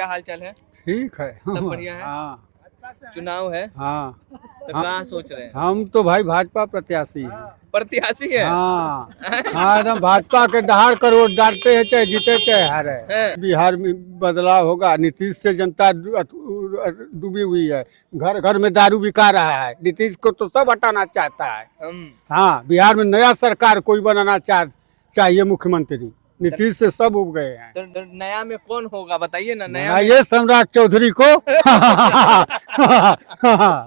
क्या हाल चाल है? ठीक है। सब बढ़िया है? हाँ चुनाव है हाँ तो कहाँ सोच रहे हैं? हम तो भाई भाजपा प्रत्याशी हैं। प्रत्याशी है? हाँ हाँ, एकदम भाजपा के दहाड़ करोड़ डालते हैं, चाहे जीते चाहे हारे। हैं? बिहार में बदलाव होगा। नीतीश से जनता डूबी हुई है। घर घर में दारू बिका रहा है। नीतीश को तो सब हटाना चाहता है। हाँ, बिहार में नया सरकार कोई बनाना चाहिए मुख्यमंत्री। नीतीश से सब उब गए हैं। तो नया में कौन होगा बताइए ना, नया में? बनाइए सम्राट चौधरी को।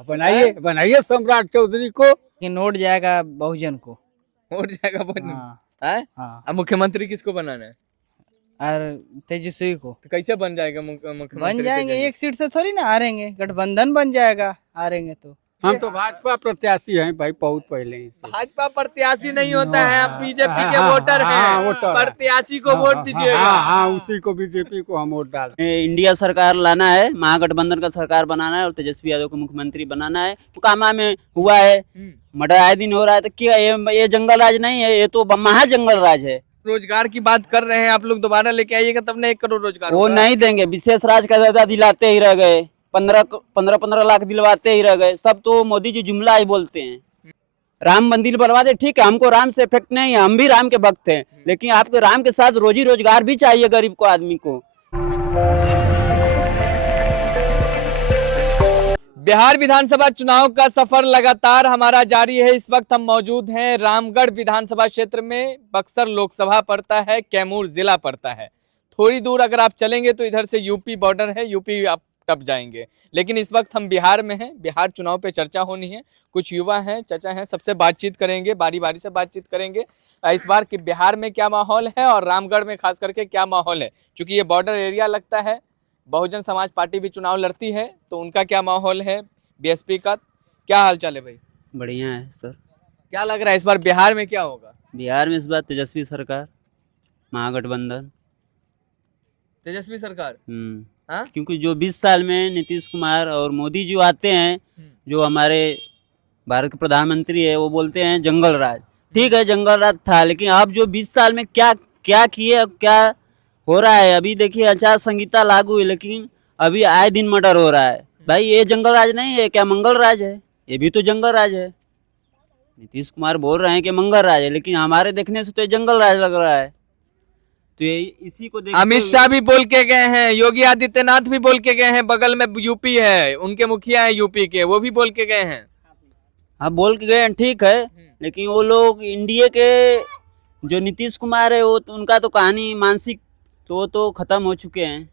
बनाइए बनाइए सम्राट चौधरी को। कि नोट जाएगा बहुजन को। वोट जाएगा बन हाँ है? हाँ। अब मुख्यमंत्री किसको बनाना है? और तेजस्वी को तो कैसे बन जाएगा मुख्यमंत्री? बन जाएंगे, तेजस्वी? एक सीट से थोड़ी ना हारेंगे, गठबंधन बन जाएगा हारेंगे तो। हम तो भाजपा प्रत्याशी हैं भाई, बहुत पहले ही से। भाजपा प्रत्याशी नहीं होता है, आप बीजेपी के हाँ, वोटर हाँ, हैं। वोटर है। प्रत्याशी को वोट दीजिएगा। हाँ, उसी को बीजेपी को हम वोट डालते हैं। इंडिया सरकार लाना है, महागठबंधन का सरकार बनाना है और तेजस्वी यादव को मुख्यमंत्री बनाना है। तो कामा में हुआ है, मर्डर आए दिन हो रहा है, तो क्या ये जंगल राज नहीं है, ये तो महा जंगल राज है। रोजगार की बात कर रहे हैं आप लोग, दोबारा लेके आइएगा तब ना 1 करोड़ रोजगार वो होगा। नहीं देंगे, विशेष राज का दादा दिलाते ही रह गए, 15 लाख दिलवाते ही रह गए। सब तो मोदी जी जुमला ही बोलते हैं। राम मंदिर बनवा दे, ठीक है, हमको राम से इफेक्ट नहीं है, हम भी राम के भक्त हैं, लेकिन आपको राम के साथ रोजी रोजगार भी चाहिए गरीब को, आदमी को। बिहार विधानसभा चुनाव का सफर लगातार हमारा जारी है। इस वक्त हम मौजूद हैं रामगढ़ विधानसभा क्षेत्र में। बक्सर लोकसभा पड़ता है, कैमूर जिला पड़ता है। थोड़ी दूर अगर आप चलेंगे तो इधर से यूपी बॉर्डर है, यूपी आप टप जाएंगे। लेकिन इस वक्त हम बिहार में हैं, बिहार चुनाव पे चर्चा होनी है। कुछ युवा हैं, चाचा हैं, सबसे बातचीत करेंगे, बारी बारी से बातचीत करेंगे इस बार कि बिहार में क्या माहौल है और रामगढ़ में खास करके क्या माहौल है। चूंकि ये बॉर्डर एरिया लगता है, बहुजन समाज पार्टी भी चुनाव लड़ती है, तो उनका क्या माहौल है, बीएसपी का क्या हाल चाल है भाई? बढ़िया है सर। क्या लग रहा है इस बार बिहार में क्या होगा? बिहार में इस बार तेजस्वी सरकार, महागठबंधन। तेजस्वी सरकार। हाँ? क्योंकि जो 20 साल में नीतीश कुमार और मोदी जो आते हैं, जो हमारे भारत के प्रधानमंत्री है, वो बोलते हैं जंगल राज। ठीक है, जंगल राज था, लेकिन अब जो 20 साल में क्या क्या किए, क्या हो रहा है। अभी देखिए आचार संहिता लागू है, लेकिन अभी आए दिन मर्डर हो रहा है। भाई ये जंगल राज नहीं है क्या, मंगल राज है? ये भी तो जंगल राज है। नीतीश कुमार बोल रहे हैं कि मंगल राज है, लेकिन हमारे देखने से तो ये जंगल राज लग रहा है। तो ये इसी को देखते अमित शाह भी बोल के गए हैं, योगी आदित्यनाथ भी बोल के गए हैं, बगल में यूपी है, उनके मुखिया है यूपी के, वो भी बोल के गए हैं। हाँ, बोल के गए हैं, ठीक है, लेकिन वो लोग इंडिया के जो नीतीश कुमार है, वो तो उनका तो कहानी मानसिक तो खत्म हो चुके हैं।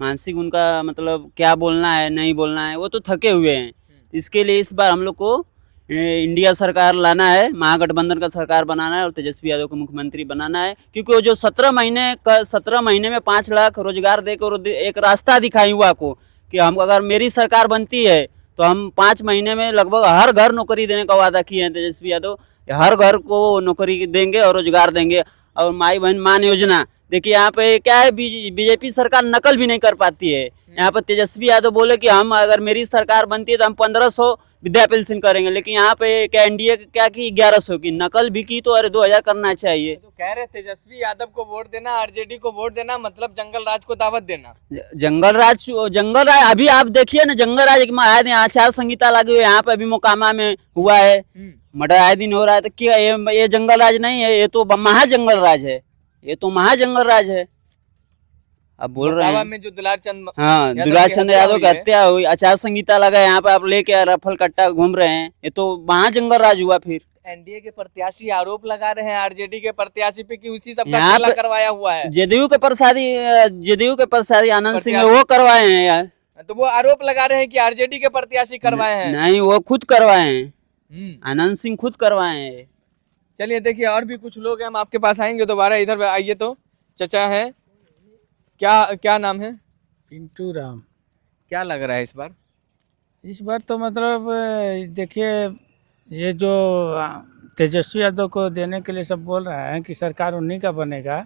मानसिक उनका मतलब क्या बोलना है नहीं बोलना है, वो तो थके हुए हैं। इसके लिए इस बार हम लोग को इंडिया सरकार लाना है, महागठबंधन का सरकार बनाना है और तेजस्वी यादव को मुख्यमंत्री बनाना है। क्योंकि वो जो 17 महीने में 5 लाख रोजगार देकर एक रास्ता दिखाई हुआ को कि हम अगर मेरी सरकार बनती है तो हम 5 महीने में लगभग हर घर नौकरी देने का वादा किए हैं तेजस्वी यादव। हर घर को नौकरी देंगे और रोजगार देंगे। और माई बहन मान योजना, देखिए यहाँ पे क्या है, बीजेपी सरकार नकल भी नहीं कर पाती है। यहाँ पर तेजस्वी यादव बोले कि हम अगर मेरी सरकार बनती है तो हम 1500 विद्या पेंशन करेंगे, लेकिन यहाँ पे क्या एनडीए क्या की 1100 की, नकल भी की तो अरे 2000 करना चाहिए। तो कह रहे तेजस्वी यादव को वोट देना, आरजेडी को वोट देना, मतलब जंगल राज को दावत देना। जंगल राज अभी आप देखिए ना, जंगल राज आए दिन आचार संहिता लगी हुई है। यहाँ पे अभी मोकामा में हुआ है, मर्डर आए दिन हो रहा है, तो क्या ये जंगल राज नहीं है, ये तो महा जंगल राज है, ये तो महा जंगल राज है। अब बोल रहे हैं में जो दुलार चंद, हाँ, दुलार चंद यादव की हत्या हुई, आचार संहिता लगा, यहाँ पे आप लेके रफल कट्टा घूम रहे हैं, ये तो महा जंगल राज हुआ। फिर एनडीए के प्रत्याशी आरोप लगा रहे हैं आरजेडी के प्रत्याशी पे कि उसी सब का खेला करवाया हुआ है। जदयू के प्रसादी आनंद सिंह वो करवाए हैं यार। तो वो आरोप लगा रहे हैं कि आरजेडी के प्रत्याशी करवाए हैं। नहीं, वो खुद करवाए हैं, आनंद सिंह खुद करवाए हैं। चलिए देखिए, और भी कुछ लोग हैं, हम आपके पास आएंगे दोबारा। इधर आइए, तो चचा हैं, क्या नाम है? पिंटू राम। क्या लग रहा है इस बार? इस बार तो मतलब देखिए, ये जो तेजस्वी यादव को देने के लिए सब बोल रहे हैं कि सरकार उन्हीं का बनेगा,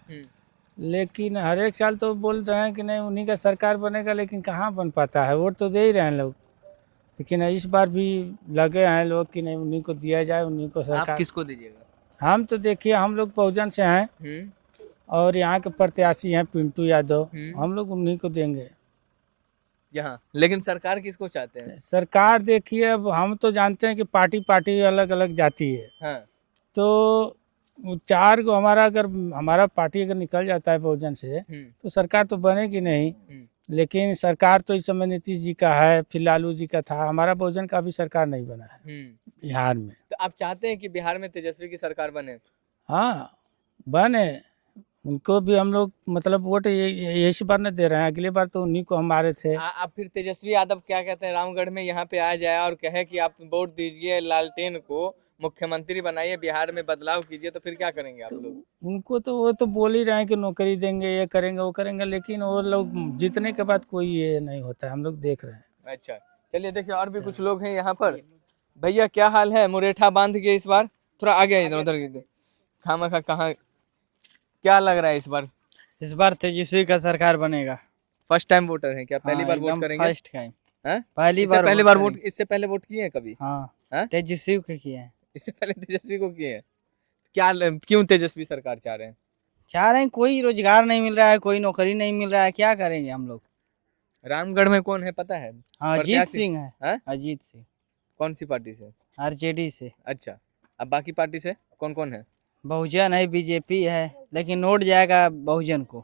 लेकिन हर एक साल तो बोल रहे हैं कि नहीं उन्हीं का सरकार बनेगा, लेकिन कहाँ बन पाता है। वोट तो दे ही रहे हैं लोग, लेकिन इस बार भी लगे हैं लोग कि नहीं उन्हीं को दिया जाए, उन्हीं को सरकार। आप किसको दीजिएगा? हम तो देखिए, हम लोग बहुजन से हैं और यहाँ के प्रत्याशी हैं पिंटू यादव, हम लोग उन्हीं को देंगे। यहाँ, लेकिन सरकार किसको चाहते हैं? सरकार देखिए, अब हम तो जानते हैं कि पार्टी पार्टी अलग अलग जाती है, हाँ। तो वो चार को हमारा, अगर हमारा पार्टी अगर निकल जाता है बहुजन से, तो सरकार तो बनेगी नहीं। लेकिन सरकार तो इस समय नीतीश जी का है, फिर लालू जी का था, हमारा बहुजन का भी सरकार नहीं बना है बिहार में। तो आप चाहते हैं कि बिहार में तेजस्वी की सरकार बने? हाँ, बने, उनको भी हम लोग मतलब वोट ये इस बार नहीं दे रहे हैं, अगली बार तो उन्हीं को हम मारे थे। आप फिर तेजस्वी यादव क्या कहते हैं, रामगढ़ में यहाँ पे आ जाए और कहे कि आप वोट दीजिए लालटेन को, मुख्यमंत्री बनाइए, बिहार में बदलाव कीजिए, तो फिर क्या करेंगे आप लोग? उनको तो वो तो बोल ही रहे हैं कि नौकरी देंगे, ये करेंगे वो करेंगे, लेकिन वो लोग जीतने के बाद कोई ये नहीं होता है, हम लोग देख रहे हैं। अच्छा, चलिए देखिए और भी कुछ लोग हैं यहाँ पर। भैया क्या हाल है मुरेठा बांध के? इस बार थोड़ा आगे इधर उधर खामखा कहाँ, क्या लग रहा है इस बार? इस बार तेजस्वी का सरकार बनेगा। फर्स्ट टाइम वोटर है क्या? पहली बार वोट करेंगे? फर्स्ट टाइम, हैं? पहली इससे बार पहले बार वोट, करेंगे। इससे पहले वोट किए हैं कभी? हाँ, हैं? तेजस्वी को किए हैं। इससे पहले तेजस्वी को किए हैं। क्या क्यों तेजस्वी सरकार चाह रहे हैं? चाह रहे हैं, कोई रोजगार नहीं मिल रहा है, कोई नौकरी नहीं मिल रहा है, क्या करेंगे हम लोग। रामगढ़ में कौन है पता है? हाँ, अजीत प्रत्याशी? सिंह है। हैं? अजीत सिंह, कौन सी पार्टी से? आरजेडी से। अच्छा, अब बाकी पार्टी से कौन कौन है? बहुजन है, बीजेपी है, लेकिन वोट जाएगा बहुजन को।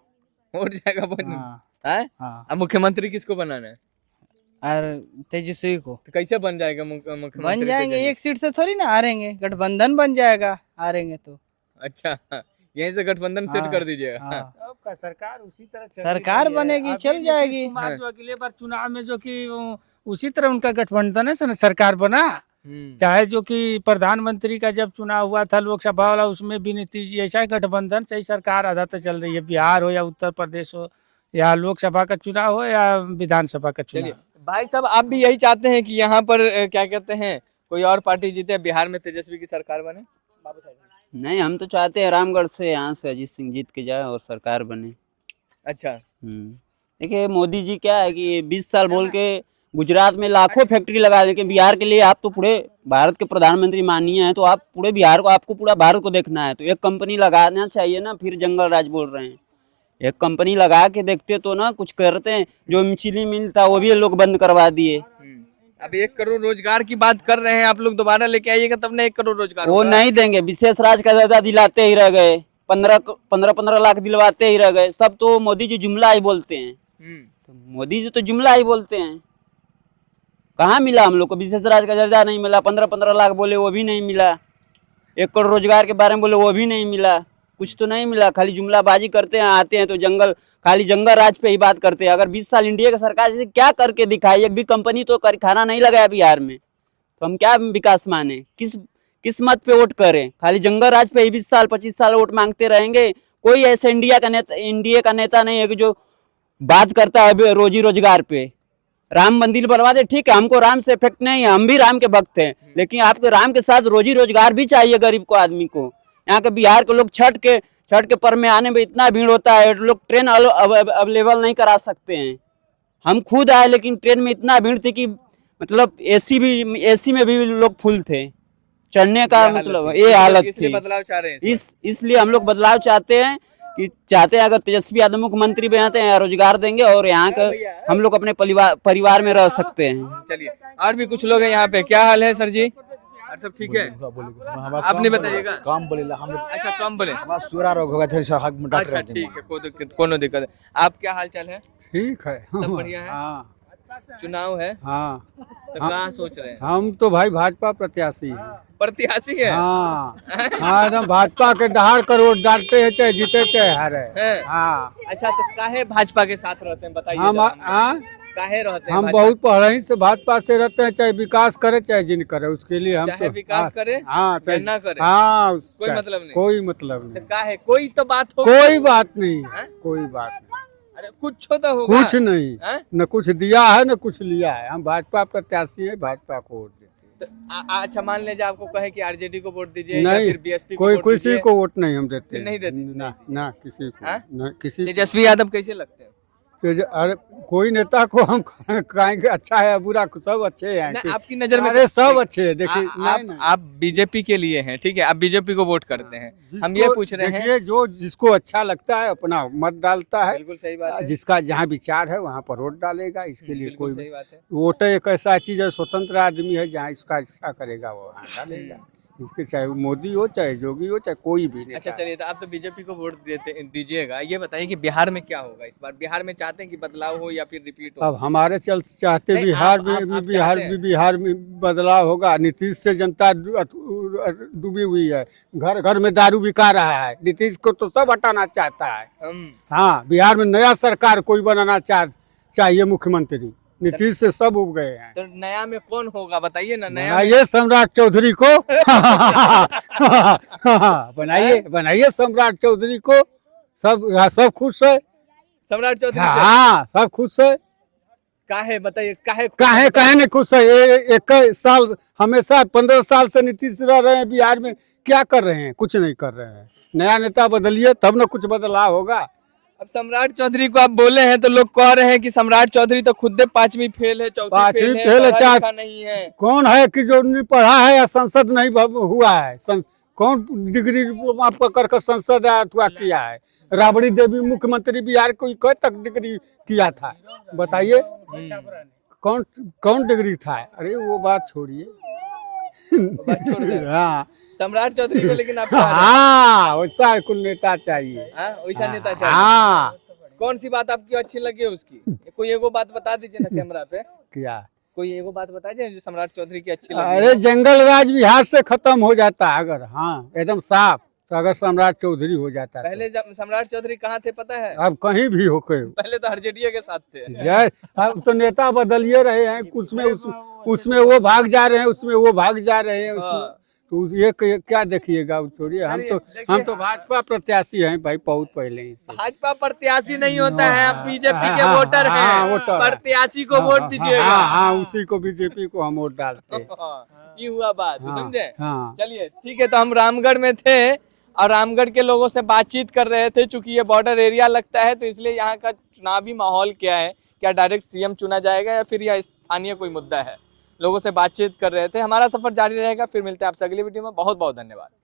वोट जाएगा बहुजन। हाँ, हैं? हाँ, अब मुख्यमंत्री किसको बनाना है? और तेजस्वी को। तो कैसे बन जाएगा मुख्यमंत्री? बन जाएंगे, तेजस्वी? एक सीट से थोड़ी ना हारेंगे, गठबंधन बन जाएगा हारेंगे तो। अच्छा, यहीं से गठबंधन सेट हाँ, कर दीजिएगा। हाँ। आपका सरकार उसी तरह चल सरकार रही है। बनेगी, अभी चल नीतीश जाएगी। कुमार हाँ। जो अगले बार चुनाव में जो कि उसी तरह उनका गठबंधन है सरकार बना। चाहे जो कि प्रधानमंत्री का जब चुनाव हुआ था लोकसभा वाला, उसमें भी नीतीश जी ऐसा गठबंधन से ही सरकार आधा तो चल रही है, बिहार हो या उत्तर प्रदेश हो या लोकसभा का चुनाव हो या विधानसभा का चलिए चुनाव। भाई साहब, आप भी यही चाहते हैं कि यहाँ पर क्या कहते हैं, कोई और पार्टी जीते, बिहार में तेजस्वी की सरकार बने? नहीं, हम तो चाहते हैं रामगढ़ से, यहाँ से अजीत सिंह जीत के जाए और सरकार बने। अच्छा, देखिए मोदी जी क्या है कि 20 साल बोल के गुजरात में लाखों फैक्ट्री लगा दे के बिहार के लिए, आप तो पूरे भारत के प्रधानमंत्री माननीय हैं, तो आप पूरे बिहार को, आपको पूरा भारत को देखना है, तो एक कंपनी लगाना चाहिए ना। फिर जंगल राज बोल रहे हैं, एक कंपनी लगा के देखते तो ना कुछ करते हैं। जो चीनी मिल था वो भी लोग बंद करवा दिए। अब 1 करोड़ रोजगार की बात कर रहे हैं आप लोग, दोबारा लेके आइएगा तब ना 1 करोड़ रोजगार वो होगा। नहीं देंगे, विशेष राज का दर्जा दिलाते ही रह गए, 15 लाख दिलवाते ही रह गए। सब तो मोदी जी जुमला ही बोलते हैं, तो मोदी जी तो जुमला ही बोलते हैं। कहाँ मिला हम लोग को? विशेष राज का दर्जा नहीं मिला, 15 लाख बोले वो भी नहीं मिला, 1 करोड़ रोजगार के बारे में बोले वो भी नहीं मिला, कुछ तो नहीं मिला। खाली जुमलाबाजी करते हैं, आते हैं तो खाली जंगल राज पे ही बात करते हैं। अगर 20 साल इंडिया की सरकार से क्या करके दिखाई, एक भी कंपनी तो खाना नहीं लगाया बिहार में, तो हम क्या विकास माने? किस मत पे वोट करें? खाली जंगल राज पे ही 20 साल 25 साल वोट मांगते रहेंगे। कोई ऐसे इंडिया का नेता नहीं है कि जो बात करता है रोजी रोजगार पे। राम मंदिर बनवा दे, ठीक है, हमको राम से इफेक्ट नहीं है, हम भी राम के भक्त हैं, लेकिन आपको राम के साथ रोजी रोजगार भी चाहिए गरीब को, आदमी को। यहाँ के बिहार के लोग छठ के पर्व में आने में इतना भीड़ होता है, लोग ट्रेन अवेलेबल नहीं करा सकते हैं। हम खुद आए, लेकिन ट्रेन में इतना भीड़ थी कि मतलब एसी में भी लोग फुल थे, चढ़ने का मतलब ये हालत थी। बदलाव चाह रहे हैं इसलिए हम लोग बदलाव चाहते हैं अगर तेजस्वी यादव मुख्यमंत्री बनाते हैं, रोजगार देंगे और यहाँ का हम लोग अपने परिवार में रह सकते हैं। चलिए और भी कुछ लोग हैं यहाँ पे। क्या हाल है सर जी? सब ठीक है? आपने बताइएगा। काम बोलेला हम लोग। अच्छा, कम बोले। सूरा रोग होगा थे, हक में डॉक्टर अच्छा रहते हैं। ठीक है, कोनो दिक्कत है। आप क्या हाल चाल है? ठीक है, सब बढ़िया है? हाँ चुनाव है हाँ। तो कहाँ सोच रहे हैं? हम तो भाई भाजपा प्रत्याशी हैं। प्रत्याशी है? हाँ हाँ, एकदम भाजपा के दहाड़ करोड़ डालते हैं, चाहे जीते चाहे हारे। हैं? हाँ, अच्छा, तो काहे भाजपा के साथ रहते हैं बताइए हम जरा हमको। काहे रहते हैं हम भाजपा? बहुत पहले ही से भाजपा से रहते हैं, चाहे विकास करे चाहे जिन करे, उसके लिए हम चाहे तो विकास करे हाँ चाहे चाहे ना करे, हाँ कोई मतलब नहीं। कोई मतलब तो नहीं, काहे, कोई तो बात हो, कोई बात नहीं, हैं? कोई बात नहीं, अरे कुछ तो होगा। कुछ नहीं, हैं? न कुछ दिया है न कुछ लिया है। हम भाजपा प्रत्याशी है, भाजपा को वोट देते हैं। तो अच्छा मान लीजिए आपको कहे कि आरजेडी को वोट दीजिए या नहीं, फिर बीएसपी को कोई वोट किसी दीजिए, को वोट नहीं हम देते नहीं देते? ना ना किसी को हैं? ना किसी को। तेजस्वी यादव कैसे लगते हैं? अरे कोई नेता को हम कहेंगे अच्छा है बुरा, सब अच्छे हैं। नहीं, आपकी नजर में अरे सब अच्छे हैं। देखिए आप बीजेपी के लिए हैं, ठीक है, आप बीजेपी को वोट करते हैं। हम ये पूछ रहे हैं, देखिए जो जिसको अच्छा लगता है अपना मत डालता है, बिल्कुल सही बात है, जिसका जहाँ विचार है वहाँ पर वोट डालेगा। इसके लिए बिल्कुल कोई सही बात है। वोट एक ऐसा चीज है, स्वतंत्र आदमी है, जहाँ इसका इच्छा करेगा वो वहाँ डालेगा। इसके चाहे वो मोदी हो, चाहे जोगी हो, चाहे कोई भी नेता अच्छा है। चलिए, तो आप तो बीजेपी को वोट दीजिएगा। ये बताइए कि बिहार में क्या होगा इस बार? बिहार में चाहते हैं कि बदलाव हो या फिर रिपीट हो? अब हमारे चाहते नहीं, बिहार आप में चाहते हैं? बिहार में बदलाव होगा। नीतीश से जनता डूबी हुई है, घर घर में दारू बिका रहा है। नीतीश को तो सब हटाना चाहता है। हाँ, बिहार में नया सरकार कोई बनाना चाहिए मुख्यमंत्री। नीतीश से सब उब गए हैं। तो नया में कौन होगा बताइए ना? नया में बनाइए सम्राट चौधरी को। बनाइए सम्राट चौधरी को। सब खुश है। सम्राट चौधरी से? हाँ, सब खुश है। काहे बताइए, काहे काहे नहीं खुश है? एक साल हमेशा 15 साल से नीतीश रह रहे हैं बिहार में, क्या कर रहे हैं? कुछ नहीं कर रहे हैं। नया नेता बदलिए तब ना कुछ बदलाव होगा। अब सम्राट चौधरी को आप बोले हैं तो लोग कह रहे हैं कि सम्राट चौधरी तो खुद 5वीं फेल है, 4वीं पांचवी फेल है, फेल है, पढ़ा लिखा नहीं है। कौन है कि जो नहीं पढ़ा है या संसद नहीं हुआ है? कौन डिग्री पकड़ कर संसद अथवा किया है? राबड़ी देवी मुख्यमंत्री बिहार को कब तक डिग्री किया था बताइए? कौन डिग्री था? अरे वो बात छोड़िए। हाँ, सम्राट चौधरी को लेकिन आप चाह रहे हैं? हाँ, वैसा कुल नेता चाहिए। हाँ, वैसा नेता चाहिए। हाँ, कौन सी बात आपकी अच्छी लगी उसकी? कोई एगो बात बता दीजिए ना कैमरा पे। क्या? कोई एगो बात बता दीजिए जो सम्राट चौधरी की अच्छी लगी। अरे जंगल राज बिहार से खत्म हो जाता है अगर, हाँ एकदम साफ, तो अगर सम्राट चौधरी हो जाता है पहले सम्राट चौधरी कहाँ थे पता है? अब कहीं भी हो के पहले तो आरजेडी के साथ थे। यार, अब तो नेता बदलिए रहे हैं। उसमें वो भाग जा रहे हैं, उसमें वो भाग जा रहे हैं। तो ये क्या देखिएगा? छोड़िए, हम तो भाजपा प्रत्याशी हैं भाई, बहुत पहले ही से। भाजपा प्रत्याशी नहीं होता है, आप बीजेपी के वोटर हैं। प्रत्याशी को वोट दीजिएगा। हाँ, उसी को, बीजेपी को हम वोट डालते हैं। ये हुआ बात, समझे? हाँ, चलिए ठीक है, तो हम रामगढ़ में थे और रामगढ़ के लोगों से बातचीत कर रहे थे। चूंकि ये बॉर्डर एरिया लगता है तो इसलिए यहाँ का चुनावी माहौल क्या है, क्या डायरेक्ट सीएम चुना जाएगा या फिर यह स्थानीय कोई मुद्दा है, लोगों से बातचीत कर रहे थे। हमारा सफर जारी रहेगा, फिर मिलते हैं आपसे अगली वीडियो में। बहुत बहुत धन्यवाद।